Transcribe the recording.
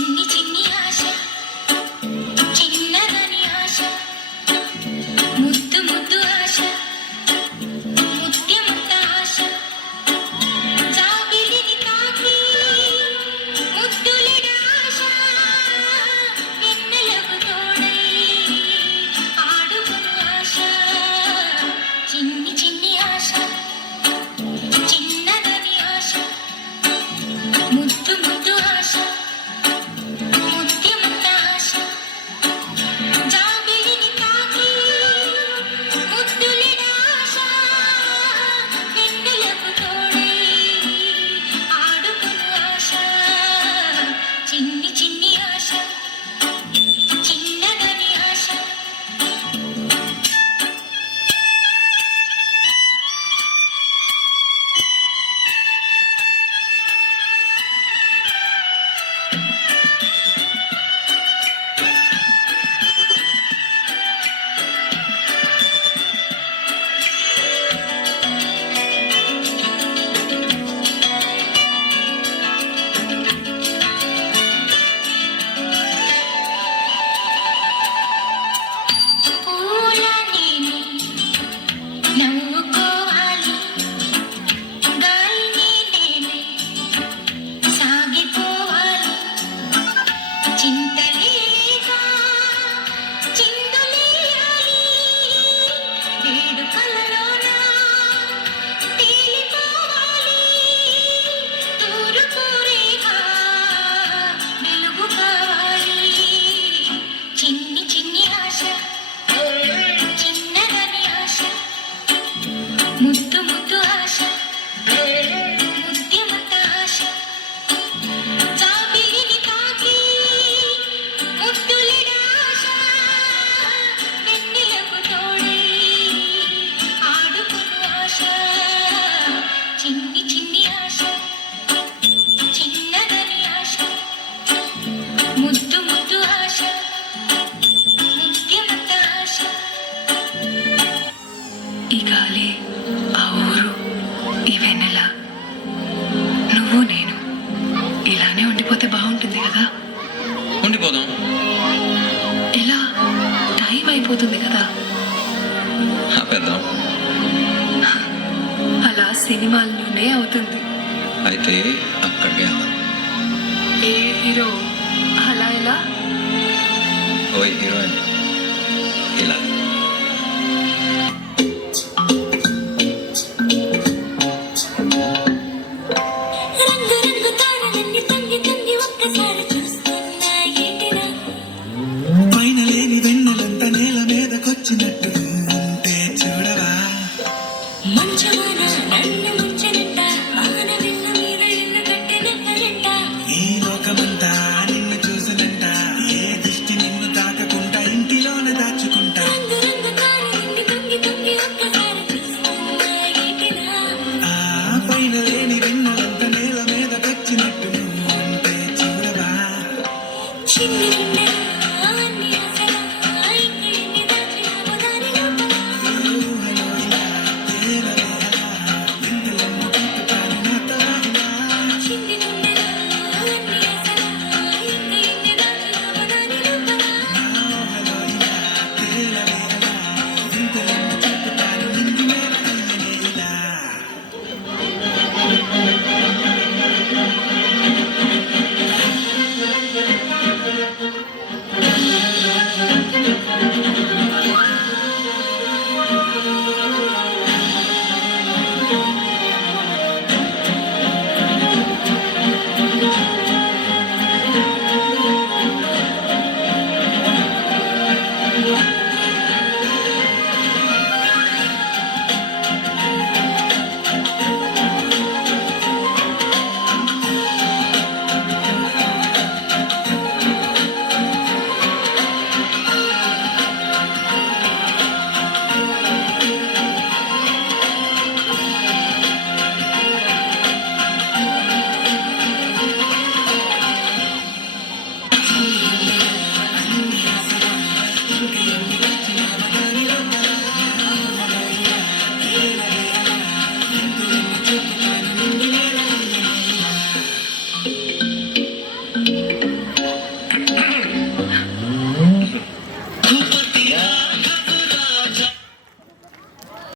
చిన్ని చిన్ని ఆశ చిన్నదని ఆశ ముద్దు ముద్దు ఆశ ముత్యమంత ఆశ జాబిలిని తాకి ముద్దులిడ ఆశ వెన్నెలకు తోడై ఆడుకును ఆశ చిన్ని చిన్ని ఆశ చిన్నదని ఆశ ముద్దు ముద్దు ఆశ ముత్యమంత ఆశ జాబిలిని తాకి ముద్దులిడ ఆశ వెన్నెలకు తోడై ఆడుకును ఆశ చిన్ని చిన్ని ఆశ చిన్నదని ఆశ పూలని నవ్వుకోవాలి గాలిని నేనే సాగిపోవాలి చింతలేగా చిందులేయాలి వేడుకలలోన తేలిపోవాలి తూరుపురేగా వెలుగు కావాలి చిన్ని చిన్ని ఆశ చిన్నదని ఆశ ముద్దు ముద్దు ఆశ ముత్యమంత ఆశ జాబిలిని తాకి ముద్దులిడ ఆశ వెన్నెలకు తోడై ఆడుకును ఆశ చిన్ని చిన్ని ఆశ చిన్నదని ఆశ ముద్దు ముద్దు ఆశ ముత్యమంత ఆశ ఈ గాలి ఆ ఊరు ఈ వెన్నెల నువ్వు నేను ఇలానే ఉండిపోతే బాగుంటుంది కదా ఉండిపోదాం. ఎలా టైం అయిపోతుంది కదా ఆపేద్దాం. అలా సినిమాల్లోనే అవుతుంది అయితే అక్కడికి వెళ్దాం. ఏ హీరో అలా ఎలా ఓ హీరోయిన్ ఇలా రంగు రంగు తారలన్నీ తొంగి తొంగి ఒక్కసారి చూస్తున్నా ఏంటిరా పైన లేని వెన్నెలంత నేల మీదకొచ్చినట్టు ఉంటే చూడవా మంచమాన నన్ను ముంచనంట ఆనవిల్ల మీద ఇల్లు కట్టినెవ్వరంట ఈ లోకమంతా నిన్ను చూసనంట ఏ దృష్టి నిన్ను తాకకుండా ఇంటిలోన దాచుకుంటా రంగు రంగు తారలన్నీ తొంగి తొంగి ఒక్కసారి చూస్తున్నా ఏంటిరా ఆ పైన లేని వెన్నెలంత నేల మీదకొచ్చినట్టు ఉంటే చూడవా చిన్ని